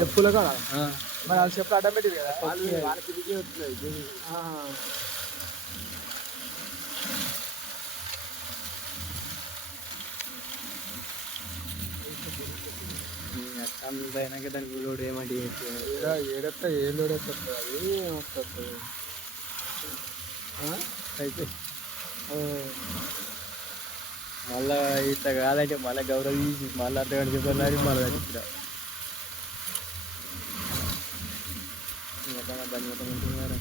చెప్పులు కదా మరి వాళ్ళు చెప్పులు అడ్డం పెట్టింది కదా వాళ్ళకి తిరిగి వస్తుంది. అయినాక దానికి లోడ్ ఏమంటే ఏడెత్తా ఏ లోడ్ ఎత్తుంది అది ఏమొస్తుంది అయితే మళ్ళా ఇట్లా కాదంటే మళ్ళీ గౌరవ తీసి మళ్ళీ అర్థగంట చెప్పారు మళ్ళీ తగ్గించిన దాని మొత్తం ఉంటున్నారు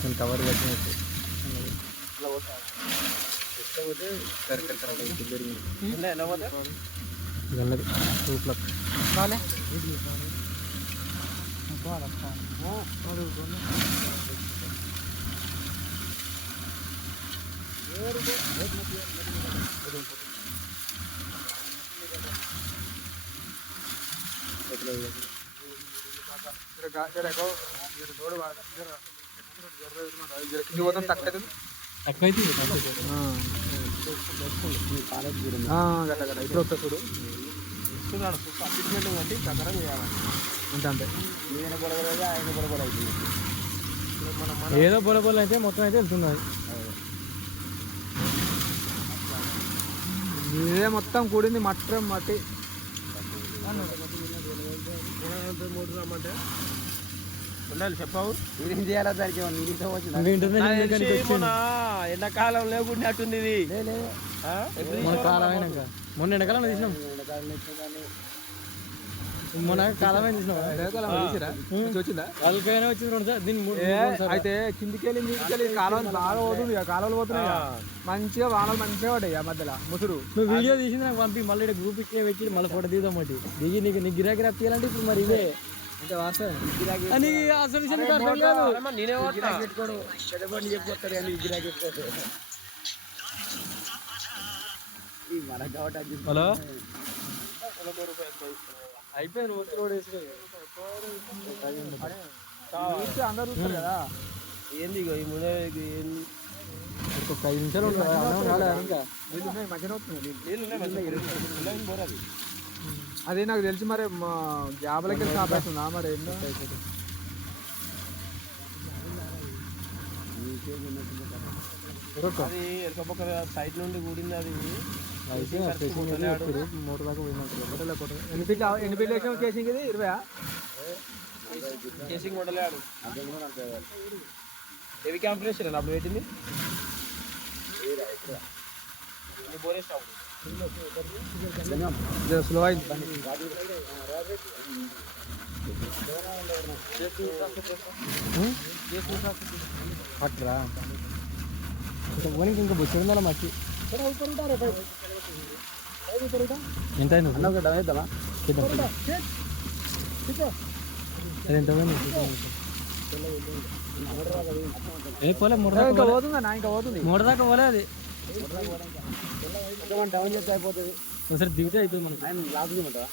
నేను కవర్ కట్టినట్టు అలా పోతే కరెక్ట్ జరిగింది ఎలా పోతే వెళ్ళదు రూట్లకు బాగానే తక్కువైతే ఇప్పుడు వస్తా చూడు అసెస్మెంట్ బట్టి ప్రకారం చేయాలి అంతే ఈయన బొడబడేది ఆయన బొడబడ అవుతుంది. ఏదో బొలబొలు అయితే మొత్తం అయితే వెళ్తున్నది. ఇదే మొత్తం కూడింది మట్టి మట్టి మూడు రమ్మంటే ఉండాలి చెప్పావు మీరేం చేయాలా దానికి ఎండాకాలం లేకుండాట్టుంది ఇది కాలం అయినాక మొన్న ఎండాకాలం తీసినాం మొన్న కాలమైన వచ్చిందా వాళ్ళకైనా వచ్చింది దీన్ని అయితే కిందికి వెళ్ళి మీదికి వెళ్ళి కాలువలు బాగా పోతుంది కాలువలు పోతున్నాయి మంచిగా వానలు మంచిగా పడ్డాయి ఆ మధ్యలో ముసురు నువ్వు వీడియో తీసి నాకు పంపి మళ్ళీ ఇక్కడ గ్రూప్ ఇట్లే పెట్టి మళ్ళీ ఫోటో తీద్దాం ఒకటి దిగి నీకు గిరాకీ తీయాలంటే ఇప్పుడు మరి ఇవే అంటే వాస్తవం హలో అయిపోయింది రోడ్ వేసి అందరూ చూస్తారు కదా ఏంది ఈ ముందే ఏంది ఒక 5 నిమిషాలు ఇంకా మధ్యన అదే నాకు తెలిసి మరి జాబులకి స్టాప్ అవుతుందా మరి ఏంటో సైడ్ నుండి కూడింది అది మూడు దాకా పోయినట్టు ఎన్ని బిల్లు వేసాం కేసింగ్ ఇది 20 కేసింగ్ ఉండలేడు హెవీ కాంపిటీషన్ అప్పుడు పెట్టింది స్లో అయింది అట్రా ఇంకా పోనీకి ఇంకా బుచ్చి ఉందా మట్టి ఎంత ఎంత ఏ పోలే మూడు దాకా పోలే అది డౌన్ చేస్తే అయిపోతుంది ఒకసారి దిగితే అయిపోతుంది మనకి లాస్ట్ ఉంటారా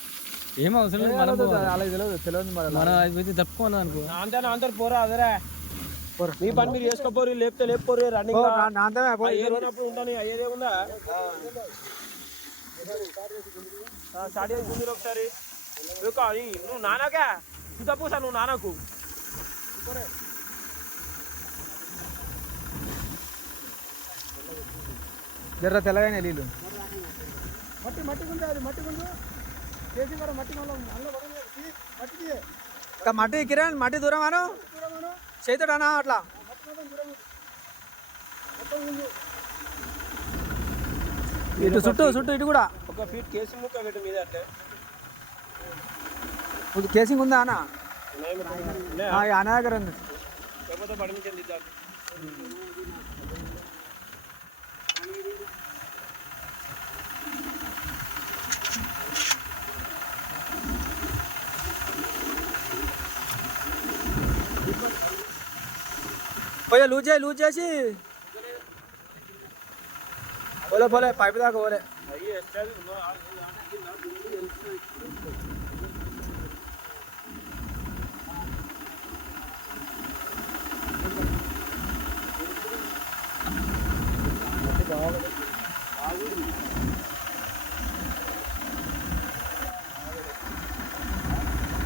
ఏం అవసరం లేదు మనం అలా తెలియదు మనం అయితే తప్పుకోవాలి అనుకో అంతా పోరా అదరా మీ పని మీరు చేసుకోపోరు లేపితే లేకపోరు రన్నింగ్ ఉంటాను అయ్యేదేముందా స్టార్ట్ చేసి ఒకసారి నువ్వు నానాకా నువ్వు తప్పు సార్ నువ్వు నాన్నకు జర్ర తెల్లగానే నీళ్ళు మట్టి మట్టి గుంజు అది మట్టి గుంజు చేసి కూడా మట్టి మట్టి కిరణ్ మట్టి దూరం అను చేతుడానా అట్లా ఇటు చుట్టూ ఇటు కూడా ఒక ఫీట్ కేసింగ్ ముక్క పెట్టు మీద అట్లే కేసింగ్ ఉందా అన్న అన్న దగ్గర ఉంది లేకపోతే పడిమించింది పోయే లూజ్ చేసి పోలే పైపు దాకా పోలే బాగుంది